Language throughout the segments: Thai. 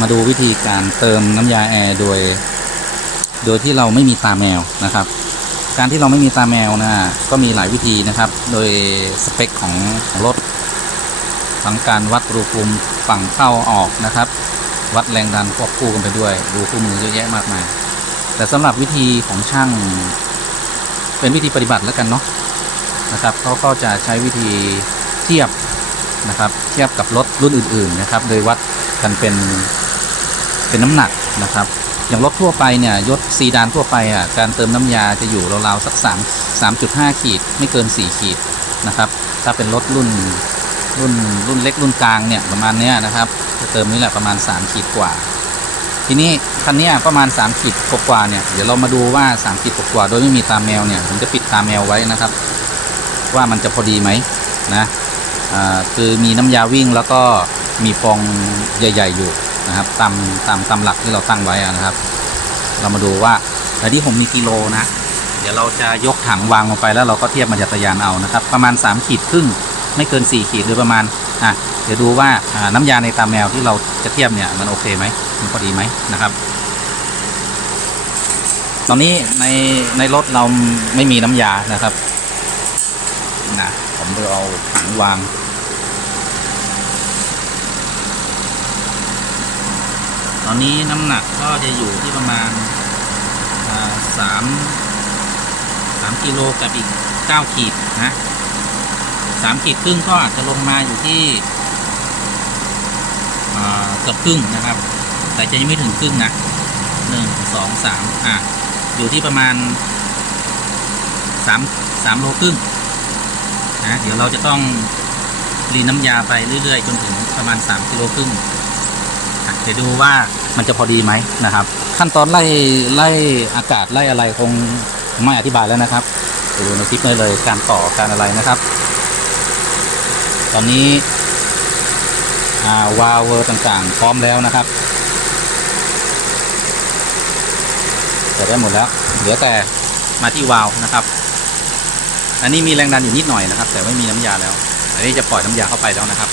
มาดูวิธีการเติมน้ำยาแอร์โดย โดยที่เราไม่มีตาแมวนะครับ การที่เราไม่มีตาแมวนะก็มีหลายวิธีนะครับ โดยสเปคของรถทั้งการวัดอุณหภูมิฝั่งเข้าออกนะครับ วัดแรงดันควบคู่กันไปด้วย ดูคู่มือเยอะแยะมากมายแต่สำหรับวิธีของช่าง เป็นวิธีปฏิบัติแล้วกันเนาะนะครับเขาก็จะใช้วิธีเทียบนะครับ เทียบกับรถรุ่นอื่น ๆ นะครับ โดยวัด กันเป็นเป็นน้ำหนักนะครับ อย่างรถทั่วไปเนี่ยยศซีดานทั่วไปอะการเติมน้ำยาจะอยู่ราวๆสัก3 3.5 ขีด ไม่เกิน 4 ขีดนะครับ ถ้าเป็นรถรุ่นรุ่นรุ่นเล็กรุ่นกลางเนี่ยประมาณเนี้ยนะครับจะเติมนี่แหละประมาณ 3 ขีดกว่า ทีนี้คันเนี้ยประมาณ 3 ขีดกว่าเนี่ยเดี๋ยวเรามาดูว่า 3 ขีดกว่าโดยไม่มีตาแมวเนี่ยผมจะปิดตาแมวไว้นะครับ ว่ามันจะพอดีไหมนะคือมีน้ำยาวิ่งแล้วก็ มีฟองใหญ่ ๆ อยู่นะครับ ตามตามตามหลักที่เราตั้งไว้นะครับ เรามาดูว่าแต่ที่ผมมีกิโลนะ เดี๋ยวเราจะยกถังวางลงไปแล้วเราก็เทียบมาจากตยานเอานะครับ ประมาณ 3 ขีดครึ่งไม่เกิน 4 ขีดหรือประมาณอะเดี๋ยวดูว่าน้ำยาในตาแมวที่เราจะเทียบเนี่ยมันโอเคไหมมันพอดีไหมนะครับ ตอนนี้ในในรถเราไม่มีน้ำยานะครับนะผมจะเอาถังวาง อนนี้น้ำหนักก็จะอยู่ที่ประมาณสามสามกิโลกับอีกเก้าขีดนะสามขีดครึ่งก็อาจจะลงมาอยู่ที่เกือบครึ่งนะครับ แต่จะยังไม่ถึงครึ่งนะหนึ่งสองสามอะอยู่ที่ประมาณสามสามโลครึ่งนะเดี๋ยวเราจะต้องรีน้ำยาไปเรื่อยๆ จนถึงประมาณสามกิโลครึ่ง ดี๋ยวดูว่ามันจะพอดีไหมนะครับ ขั้นตอนไล่ไล่อากาศไล่อะไรคงไม่อธิบายแล้วนะครับไปดูในคลิปเลยเลยการต่อการอะไรนะครับ ตอนนี้วาล์วเวอร์ต่างๆ พร้อมแล้วนะครับเสร็จได้หมดแล้ว เหลือแต่มาที่วาล์วนะครับ อันนี้มีแรงดันอยู่นิดหน่อยนะครับ แต่ไม่มีน้ำยาแล้ว อันนี้จะปล่อยน้ำยาเข้าไปแล้วนะครับ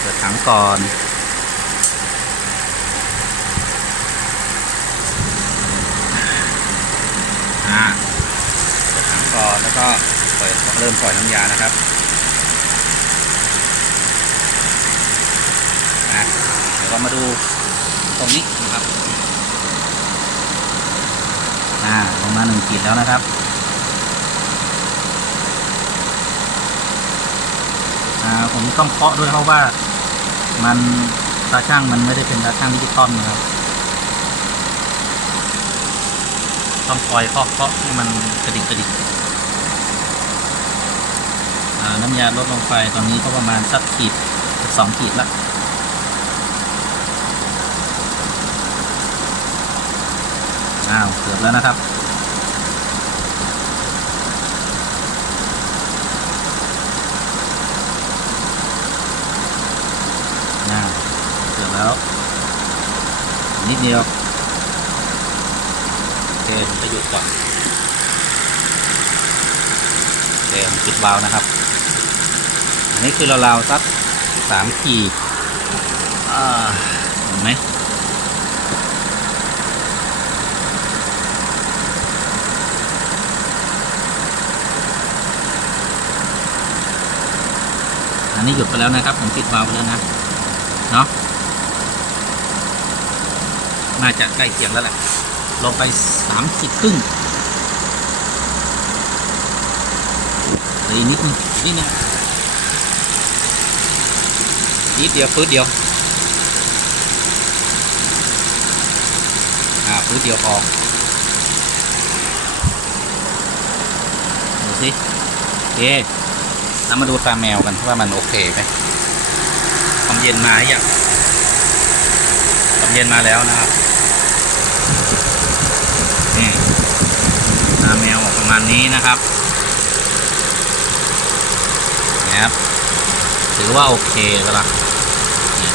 เปิด ถังก่อนอ่าเปิดถังก่อนแล้วก็เปิดเริ่มปล่อยน้ำยานะครับนะเดี๋ยวเรามาดูตรงนี้นะครับอ่าลงมาหนึ่งขีดแล้วนะครับผมต้องเคาะด้วยเพราะว่า มันตาช่างมันไม่ได้เป็นตาช่างดิจิตอลนะครับ ต้องคอยเคาะเคาะให้มันกระดิกกระดิกน้ำยาลดลงไปตอนนี้ก็ประมาณสักขีดสองขีดละอ้าวเกือบแล้วนะครับ อ่าเกือบแล้ว นิดเดียวโอเคผมจะหยุดก่อนโอเคผมปิดวาล์วนะครับ อันนี้คือราวๆสักสามขีดอ่าเห็นไหมอันนี้หยุดไปแล้วนะครับ ผมปิดวาล์วไปแล้วนะ เนาะน่าจะใกล้เคียงแล้วแหละ ลงไปสามขีดครึ่งเหลือนิดนึงนิดนึงนิดเดียวปื๊ดเดียวอ่าปื๊ดเดียวพอดูสิโอเคแล้วมาดูตาแมวกันว่ามันโอเคไหม ย็นมาหรือยังความเย็นมาแล้วนะครับนี่ตาแมวออกประมาณนี้นะครับนะครับถือว่าโอเคแล้วล่ะนี่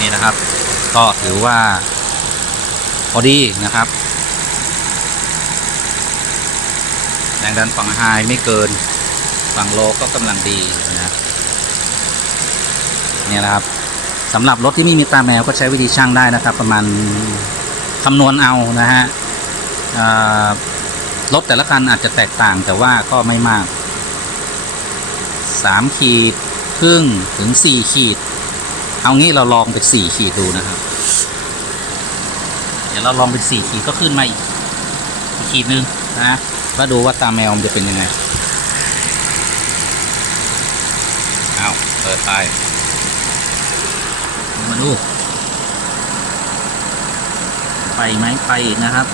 นี่นะครับ ก็ถือว่าพอดีนะครับ แรงดันฝั่งไฮไม่เกิน ฝั่งโลก็กำลังดีนะเนี่ยนะครับสำหรับรถที่ไม่มีตาแมวก็ใช้วิธีช่างได้นะครับ ประมาณคำนวณเอานะฮะรถแต่ละคันอาจจะแตกต่างแต่ว่าก็ไม่มาก3ขีดครึ่งถึง 4 ขีด เอางี้เราลองไป4ขีดดูนะครับ เดี๋ยวเราลองเป็น 4 ขีดก็ขึ้นมาอีกขีดนึงนะ แล้วดูว่าตาแมวมันจะเป็นยังไงเอาเปิดไปมาดู ไปไหมไปอีกนะครับ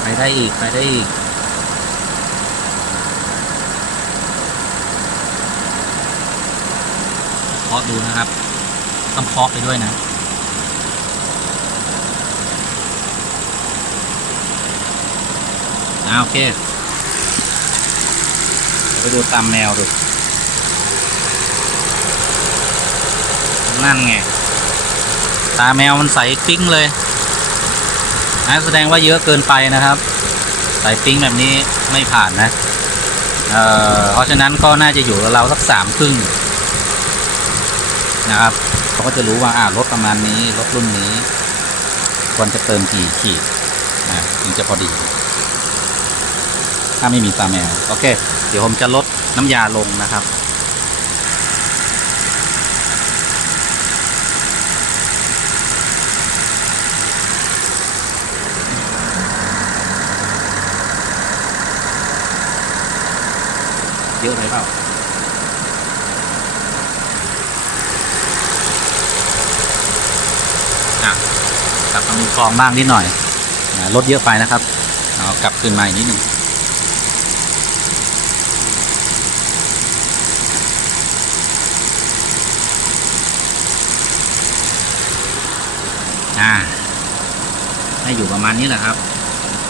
ไปได้อีก ไปได้อีกเคาะดูนะครับ ต้องเคาะไปด้วยนะ อ่าโอเคไปดูตามแมวดู นั่นไง ตาแมวมันใสปิ้งเลยนะแสดงว่าเยอะเกินไปนะครับใสปิ้งแบบนี้ไม่ผ่านนะเอ่อเพราะฉะนั้นก็น่าจะอยู่เราสักสามครึ่งนะครับ เขาก็จะรู้ว่าอ่ารถประมาณนี้รถรุ่นนี้ ควรจะเติมกี่ขีดนะถึงจะพอดี ถ้าไม่มีตาแมวโอเค เดี๋ยวผมจะลดน้ำยาลงนะครับ เยอะไปเปล่า อะกลับมามีฟองบ้างนิดหน่อยลดเยอะไปนะครับ เอากลับคืนมาอีกนิดหนึ่งอ่า ให้อยู่ประมาณนี้แหละครับ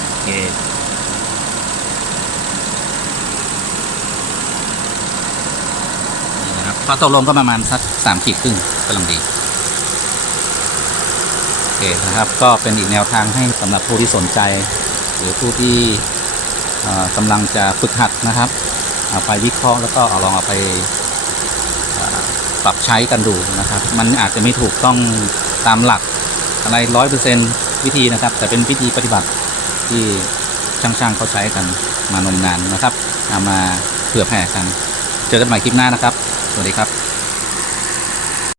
โอเคนี่นะครับพอตกลงก็ประมาณสักสามขีดครึ่งกำลังดี คนะครับ ก็เป็นอีกแนวทางให้สำหรับผู้ที่สนใจ หรือผู้ที่เอ่อกำลังจะฝึกหัดนะครับเอาไปวิเคราะห์แล้วก็เอาลองเอาไปปรับใช้กันดูนะครับ มันอาจจะไม่ถูกต้องตามหลักอะไรร้อยเปอร์เซ็นวิธีนะครับ แต่เป็นวิธีปฏิบัติที่ช่างๆเขาใช้กันมานมนานนะครับเอามาเผื่อแผ่กัน เจอกันใหม่คลิปหน้านะครับ สวัสดีครับ